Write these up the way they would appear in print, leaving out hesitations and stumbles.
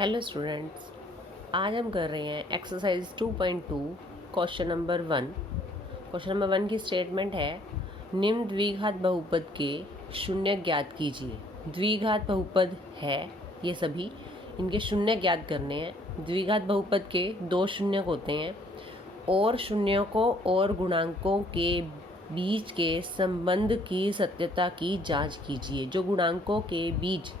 Hello students, आज हम कर रहे हैं exercise 2.2 question number 1। Question number 1 की स्टेटमेंट है, निम्न द्विघात बहुपद के शून्य ज्ञात कीजिए। द्विघात बहुपद है ये सभी, इनके शून्य ज्ञात करने हैं। द्विघात बहुपद के दो शून्यक होते हैं और शून्यों को और गुणांकों के बीच के संबंध की सत्यता की जांच कीजिए। जो गुणांकों के बीच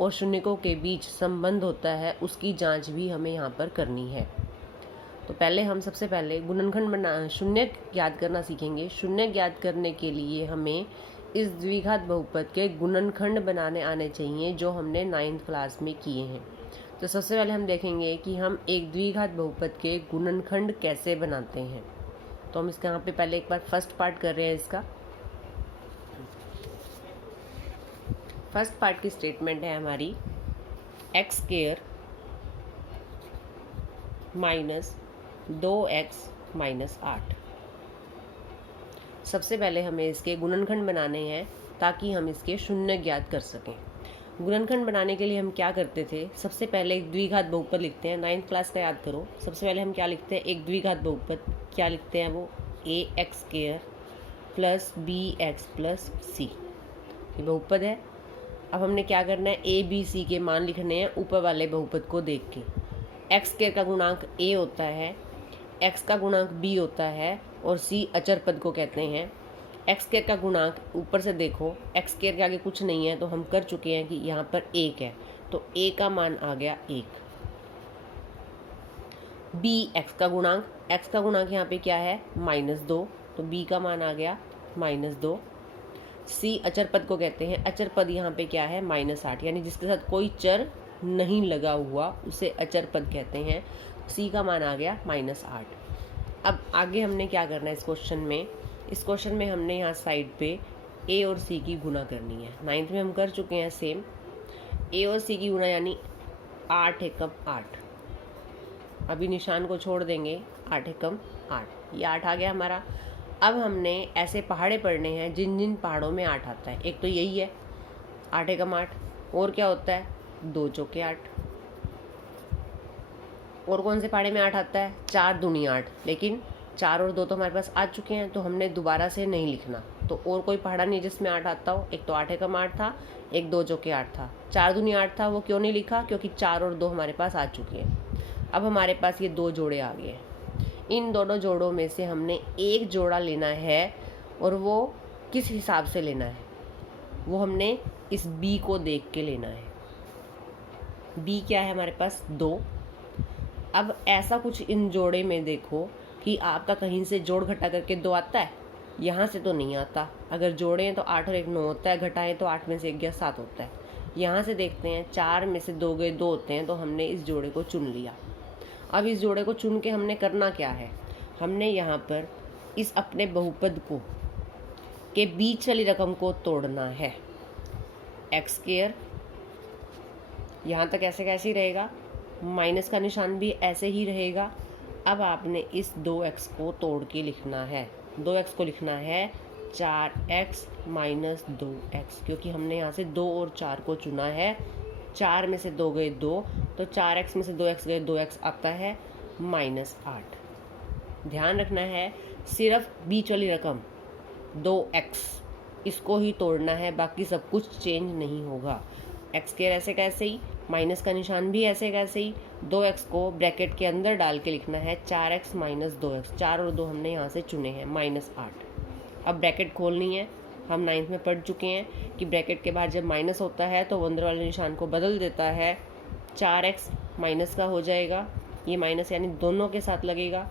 और शून्यकों के बीच संबंध होता है उसकी जांच भी हमें यहाँ पर करनी है। तो पहले हम सबसे पहले गुणनखंड शून्य ज्ञात करना सीखेंगे। शून्य ज्ञात करने के लिए हमें इस द्विघात बहुपद के गुणनखंड बनाने आने चाहिए जो हमने 9th क्लास में किए हैं। तो सबसे पहले हम देखेंगे कि हम एक द्विघात बहुपद के गुणनखंड कैसे बनाते हैं। तो हम इसका यहाँ पे पहले एक बार फर्स्ट पार्ट कर रहे हैं। इसका फर्स्ट पार्ट की स्टेटमेंट है हमारी x square minus 2x minus 8। सबसे पहले हमें इसके गुणनखंड बनाने हैं ताकि हम इसके शून्य ज्ञात कर सकें। गुणनखंड बनाने के लिए हम क्या करते थे, सबसे पहले एक द्विघात बहुपद लिखते हैं। 9th क्लास का याद करो। सबसे पहले हम क्या लिखते हैं, एक द्विघात बहुपद क्या लिखते हैं, वो ax square plus bx plus c। ये बहुपद है। अब हमने क्या करना है, ए बी सी के मान लिखने हैं ऊपर वाले बहुपद को देख के। एक्स स्क्वायर का गुणांक ए होता है, एक्स का गुणांक बी होता है और सी अचर पद को कहते हैं। एक्स स्क्वायर का गुणांक ऊपर से देखो, एक्स स्क्वायर के आगे कुछ नहीं है तो हम कर चुके हैं कि यहाँ पर 1 है, तो ए का मान आ गया 1। बी एक्स का गुणांक यहाँ पे क्या है, -2, तो बी का मान आ गया -2। सी अचर पद को कहते हैं। अचर पद यहाँ पे क्या है, -8, यानी जिसके साथ कोई चर नहीं लगा हुआ उसे अचर पद कहते हैं। सी का मान आ गया -8। अब आगे हमने क्या करना है इस क्वेश्चन में हमने यहाँ साइड पे ए और सी की गुना करनी है। 9th में हम कर चुके हैं सेम। ए और सी की गुना यानी 8 एकम 8। अभी निशान को छोड़ देंगे, 8 एकम 8, ये 8 आ गया हमारा। अब हमने ऐसे पहाड़े पढ़ने हैं जिन जिन पहाड़ों में 8 आता है। एक तो यही है 8 एकम 8, और क्या होता है 2 चौके 8। और कौन से पहाड़े में 8 आता है, 4 दूनी 8, लेकिन 4 और 2 तो हमारे पास आ चुके हैं तो हमने दोबारा से नहीं लिखना। तो और कोई पहाड़ा नहीं जिसमें 8 आता हो। एक तो 8 एकम 8 था, एक 2 चौके 8 था। 4 दूनी 8 था, वो क्यों नहीं लिखा, क्योंकि 4 और 2 हमारे पास आ चुके हैं। अब हमारे पास ये 2 जोड़े आ गए। इन दोनों जोड़ों में से हमने एक जोड़ा लेना है और वो किस हिसाब से लेना है, वो हमने इस b को देख के लेना है। b क्या है हमारे पास, 2। अब ऐसा कुछ इन जोड़े में देखो कि आपका कहीं से जोड़ घटा करके 2 आता है, यहाँ से तो नहीं आता। अगर जोड़े हैं तो 8 और 1 9 होता है, घटाएं तो 8 में से 1 गया 7 होता है। यहाँ से देखते हैं 4 में से 2 गए 2 होते हैं, तो हमने इस जोड़े को चुन लिया। अब इस जोड़े को चुन के हमने करना क्या है, हमने यहाँ पर इस अपने बहुपद को के बीच वाली रकम को तोड़ना है। एक्स स्क्वायर यहाँ तक ऐसे कैसे ही रहेगा, माइनस का निशान भी ऐसे ही रहेगा। अब आपने इस 2x को तोड़ के लिखना है। 2x को लिखना है 4x माइनस 2x, क्योंकि हमने यहाँ से 2 और 4 को चुना है। 4 में से 2 गए 2, तो 4x में से 2x गए 2x आता है -8। ध्यान रखना है सिर्फ बीच वाली रकम 2x, इसको ही तोड़ना है, बाकी सब कुछ चेंज नहीं होगा। एक्स स्क्वायर ऐसे कैसे ही, माइनस का निशान भी ऐसे कैसे ही। 2x को ब्रैकेट के अंदर डाल के लिखना है 4x माइनस 2x। 4 और 2 हमने यहाँ से चुने हैं, -8। अब ब्रैकेट खोलनी है। हम 9th में पढ़ चुके हैं कि ब्रैकेट के बाद जब माइनस होता है तो अंदर वाले निशान को बदल देता है। 4x माइनस का हो जाएगा, ये माइनस यानी दोनों के साथ लगेगा।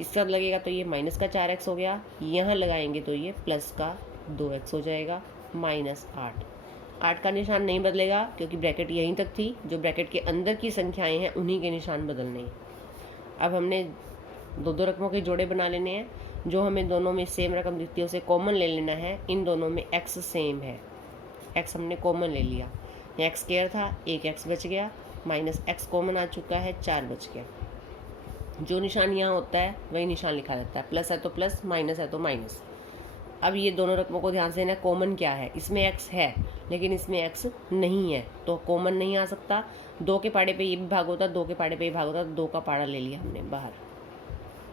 इस साथ लगेगा तो ये माइनस का 4x हो गया, यहाँ लगाएंगे तो ये प्लस का 2x हो जाएगा, -8। 8 का निशान नहीं बदलेगा क्योंकि ब्रैकेट यहीं तक थी। जो ब्रैकेट के अंदर की संख्याएं हैं उन्हीं के निशान बदलने हैं। अब हमने दो रकमों के जोड़े बना लेने हैं। जो हमें दोनों में सेम रकम दिखती है उसे कॉमन ले लेना है। इन दोनों में x सेम है, x हमने कॉमन ले लिया। एक्स स्क्वायर था, एक x बच गया, -x कॉमन आ चुका है, 4 बच गया। जो निशान यहाँ होता है वही निशान लिखा जाता है, प्लस है तो प्लस, माइनस है तो माइनस। अब ये दोनों रकमों को ध्यान से देना, कॉमन क्या है, इसमें x है लेकिन इसमें x नहीं है तो कॉमन नहीं आ सकता। 2 के पाड़े पे ये भी भाग होता, 2 के पाड़े पे ये भाग होता, 2 का पाड़ा ले लिया हमने बाहर।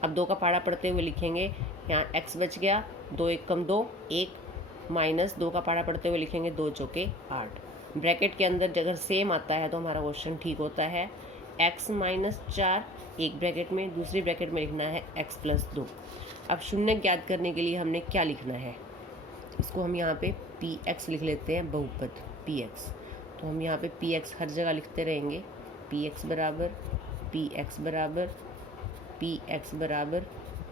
अब 2 का पाड़ा पढ़ते हुए लिखेंगे, यहाँ x बच गया, 2 1 कम 2 1 माइनस 2 का पाड़ा पढ़ते हुए लिखेंगे 2 चौके 8। ब्रैकेट के अंदर अगर सेम आता है तो हमारा क्वेश्चन ठीक होता है। x माइनस 4 एक ब्रैकेट में, दूसरी ब्रैकेट में लिखना है x प्लस 2। अब शून्य ज्ञात करने के लिए हमने क्या लिखना है, इसको हम यहाँ पे px लिख लेते हैं, बहुपद px। तो हम यहाँ पे px हर जगह लिखते रहेंगे, px बराबर px बराबर px बराबर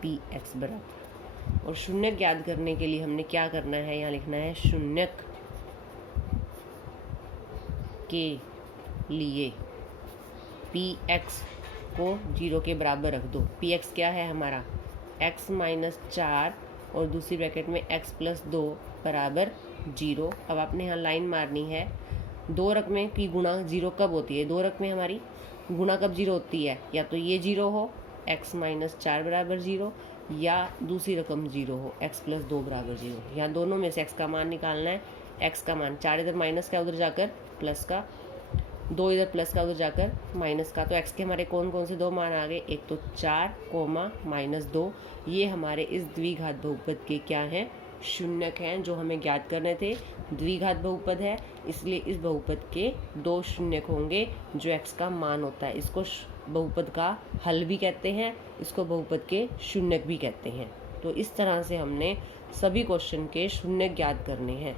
px बराबर। और शून्य ज्ञात करने के लिए हमने क्या करना है, यहाँ लिखना है शून्यक के लिए px को 0 के बराबर रख दो। px क्या है हमारा x माइनस 4 और दूसरी ब्रैकेट में x प्लस 2 बराबर 0। अब आपने यहाँ लाइन मारनी है, 2 रकमें की गुणा 0 कब होती है, 2 रकमें हमारी गुणा कब 0 होती है, या तो ये 0 हो x माइनस 4 बराबर 0, या दूसरी रकम 0 हो x प्लस 2 बराबर 0। यहाँ दोनों में से x का मान निकालना है। x का मान 4 इधर माइनस का उधर जाकर प्लस का, 2 इधर प्लस का उधर जाकर माइनस का। तो x के हमारे कौन कौन से 2 मान आ गए, एक तो 4 कोमा माइनस 2। ये हमारे इस द्विघात बहुपद के क्या हैं, शून्यक हैं, जो हमें ज्ञात करने थे। द्विघात बहुपद है इसलिए इस बहुपद के 2 शून्यक होंगे जो x का मान होता है। इसको बहुपद का हल भी कहते हैं, इसको बहुपद के शून्यक भी कहते हैं। तो इस तरह से हमने सभी क्वेश्चन के शून्यक ज्ञात करने हैं।